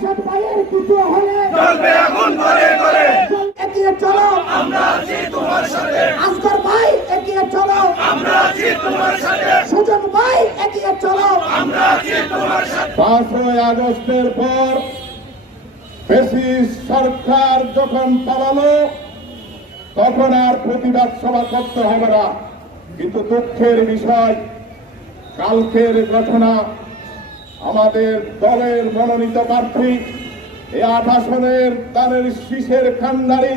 এসব ভাইয়ের কিছু হলে জ্বলবে আগুন করে করে। এগিয়ে চলো, আমরা আছি তোমার সাথে। আসগর ভাই এগিয়ে চলো, আমরা আছি তোমার সাথে। সুজন ভাই এগিয়ে চলো, আমরা আছি তোমার সাথে। 5ই আগস্টের পর ফ্যাসিস্ট সরকার যখন পালালো তখন আর প্রতিবাদ সভা করতে হবে না। কিন্তু দুঃখের বিষয়, কালকের ঘটনা, আমাদের দলের মনোনীত প্রার্থী এই 8 আসনের তাদের শীষের কান্ডারি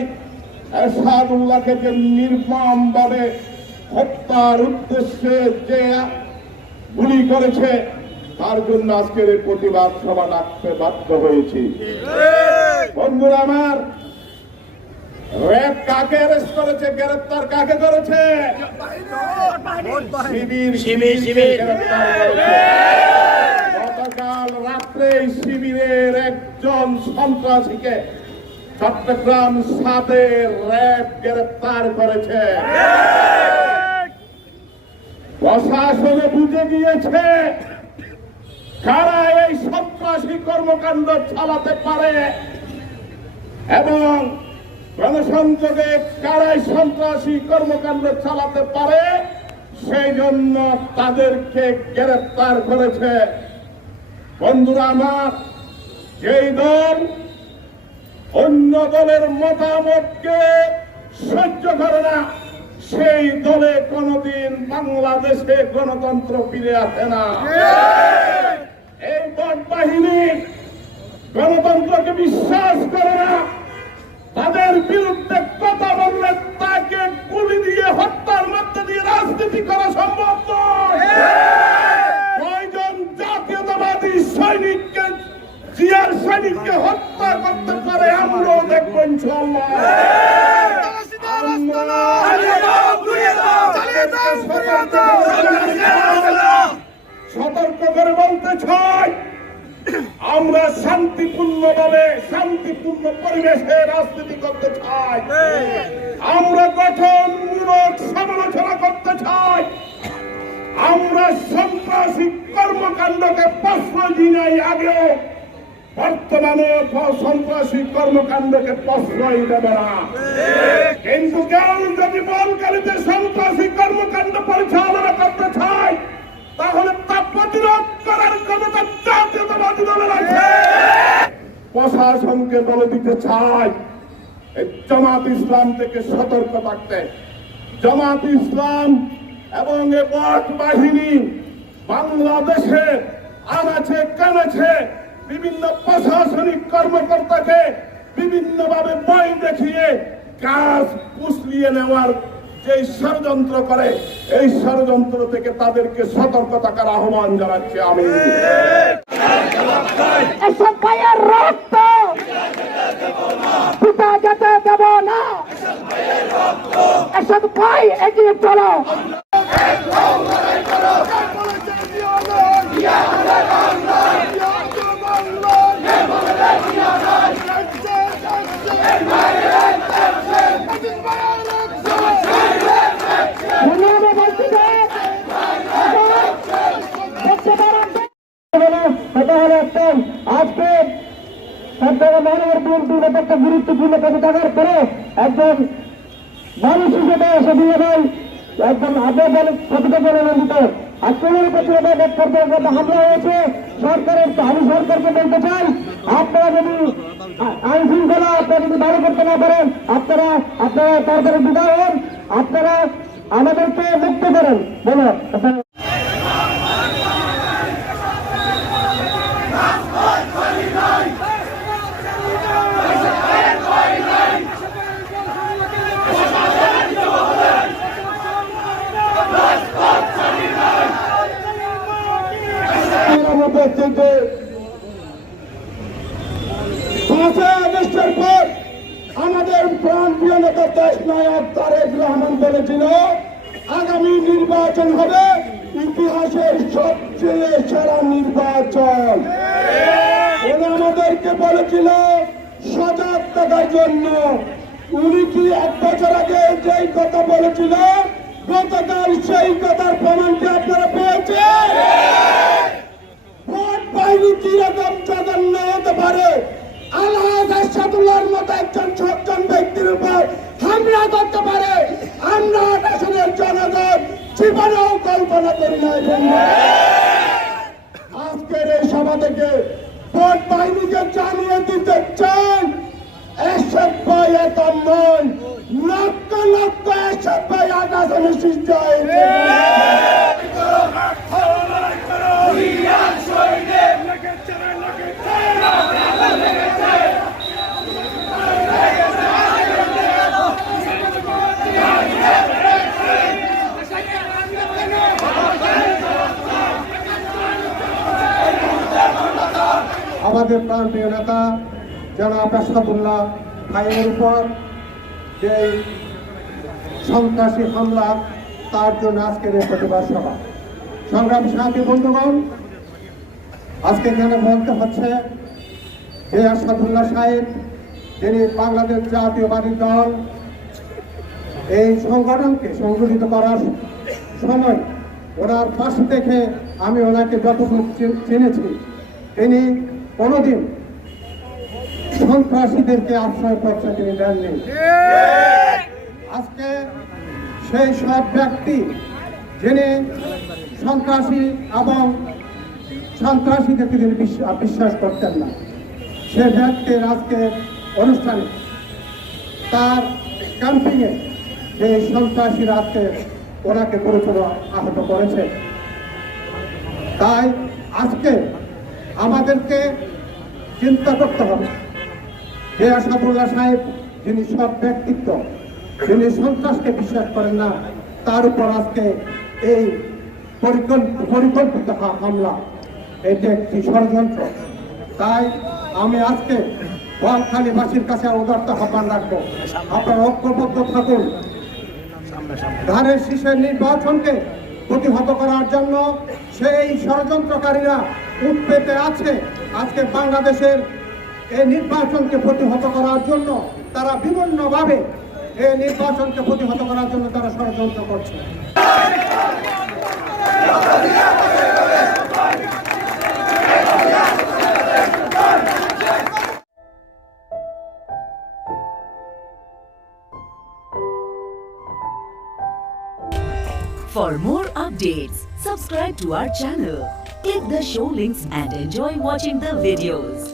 এরশাদুল্লাহকে যে নির্মমভাবে হত্যার উদ্দেশ্যে যে গুলি করেছে, তার জন্য আজকের এই প্রতিবাদ সভা ডাকতে বাধ্য হয়েছি। বন্ধুরা আমার, র্যাব কাকে অ্যারেস্ট করেছে, গ্রেফতার কাকে করেছে? শিবির গ্রেফতার করেছে। গতকাল রাত্রে শিবিরের একজন সন্ত্রাসীকে চট্টগ্রাম 7-এ র্যাব গ্রেফতার করেছে। প্রশাসনে বুঝে গিয়েছে কারা এই সন্ত্রাসী কর্মকাণ্ড চালাতে পারে এবং গণসংযোগে কারাই সন্ত্রাসী কর্মকাণ্ড চালাতে পারে, সেই জন্য তাদেরকে গ্রেফতার করেছে। বন্ধুরা আমার, যেই দল অন্য দলের মতামতকে সহ্য করে না, সেই দলে কোনদিন বাংলাদেশে গণতন্ত্র ফিরে আসে না। এই বট বাহিনী গণতন্ত্রকে বিশ্বাস করে না। তাদের বিরুদ্ধে কথা বললে তাকে গুলি দিয়ে হত্যার মধ্যে দিয়ে রাজনীতি করা সম্ভব নয়। কয়জন জাতীয়তাবাদী সৈনিককে, জিয়ার সৈনিককে হত্যা করতে পারে আমরাও দেখবো ইনশাআল্লাহ। সতর্ক করে বলতে চাই, আমরা শান্তিপূর্ণভাবে শান্তিপূর্ণ পরিবেশে রাজনীতি করতে চাই। আমরা গঠনমূলক সমালোচনা করতে চাই। আমরা সন্ত্রাসী কর্মকাণ্ডকে প্রশ্রয় দিই নাই আগেও, বর্তমানে সন্ত্রাসী কর্মকাণ্ডকে প্রশ্রয় দেবে না। কিন্তু কেউ যদি বলকালীতে সন্ত্রাসী কর্মকাণ্ড পরিচালনা করতে চায়, তাহলে তা প্রতিরোধ করার ক্ষমতা জাতীয়তাবাদী দলের আছে। প্রশাসনকে বলে দিতে চাই, এই জামাত ইসলাম থেকে সতর্ক থাকতে। জামাত ইসলাম এবং এই বট বাহিনী বাংলাদেশে আনাচে কানাচে বিভিন্ন প্রশাসনিক কর্মকর্তাকে বিভিন্নভাবে ভয় দেখিয়ে কাজ পুষলিয়ে নেওয়ার যে ষড়যন্ত্র করে, এই ষড়যন্ত্র থেকে তাদেরকে সতর্ক থাকার আহ্বান জানাচ্ছি আমি। এসব ভাইয়ের রক্ত পিতা যেতে দেব না। এসব ভাই এগিয়ে চলো। আজকে একটা গুরুত্বপূর্ণ কথা থাকার পরে একজন মানুষ হিসেবে এসে দিয়ে ভাই একদম আপনার কতটা পরিণত আজকে হামলা হয়েছে সরকারের। আমি সরকারকে বলতে চাই, আপনারা যদি আইন শৃঙ্খলা আপনারা যদি ভালো করতে না পারেন, আপনারা তাড়াতাড়ি বিদায় হন, আপনারা আমাদেরকে মুক্ত করেন। বলো থেকে 5ই আগস্টের পর আমাদের প্রাণপ্রিয় নেতা দেশ নায়ক তারেক রহমান বলেছিল আগামী নির্বাচন হবে ইতিহাসের সবচেয়ে সেরা নির্বাচন। উনি আমাদেরকে বলেছিল সজাগ থাকার জন্য। উনি কি 1 বছর আগে যেই কথা বলেছিল, গতকাল সেই কথার প্রমাণটি আপনারা পেয়েছেন। ভোট বাহিনী কিরকম জঘন্য হতে পারে আসাদুল্লাহর মতো একজন সজ্জন ব্যক্তির উপর হামলা করতে পারে, আমরা দেশের জনগণ জীবনেও কল্পনা করি না। আজকের এই সভা থেকে ভোট বাহিনীকে জানিয়ে দিতে চান, এসব ভাই এত নয়, লক্ষ লক্ষ এসব ভাই আকাশে সৃষ্টি হয়েছে। আমাদের প্রান্তীয় নেতা জনাব আসাদুল্লাহ ভাইয়ের উপর যে সন্ত্রাসী হামলা, তার জন্য আজকের এই প্রতিবাদ সভা। সংগ্রামী সাথী বন্ধুগণ, আজকে এখানে বলতে হচ্ছে যে আসাদুল্লাহ সাহেব, যিনি বাংলাদেশ জাতীয়বাদী দল এই সংগঠনকে সংগঠিত করার সময় ওনার পাশে থেকে আমি ওনাকে যতটুকু চিনেছি, তিনি কোনোদিন সন্ত্রাসীদেরকে আশ্রয় করতে তিনি দেননি। আজকে সেই সব ব্যক্তি যিনি সন্ত্রাসী এবং সন্ত্রাসীদেরকে তিনি বিশ্বাস করতেন না, সে ব্যক্তির আজকে অনুষ্ঠানে তার ক্যাম্পিংয়ে যে সন্ত্রাসীরা আজকে ওনাকে গুরুতর আহত করেছে। তাই আজকে আমাদেরকে চিন্তা করতে হবে যে আসাদুল্লাহ সাহেব, যিনি সব ব্যক্তিত্ব, যিনি সন্ত্রাসকে বিশ্বাস করেন না, তার উপর আজকে এই পরিকল্পিত হামলা, এটি একটি ষড়যন্ত্র। তাই আমি আজকে বোয়ালখালীবাসীর কাছে উদারত আহ্বান রাখবো, আপনারা ঐক্যবদ্ধ থাকুন। ধানের শীষের নির্বাচনকে প্রতিহত করার জন্য সেই ষড়যন্ত্রকারীরা উৎপেতে আছে। আজকে বাংলাদেশের এই নির্বাচনকে প্রতিহত করার জন্য তারা বিভিন্নভাবে এই নির্বাচনকে প্রতিহত করার জন্য তারা ষড়যন্ত্র করছে। For more updates, subscribe to our channel, click the show links and enjoy watching the videos.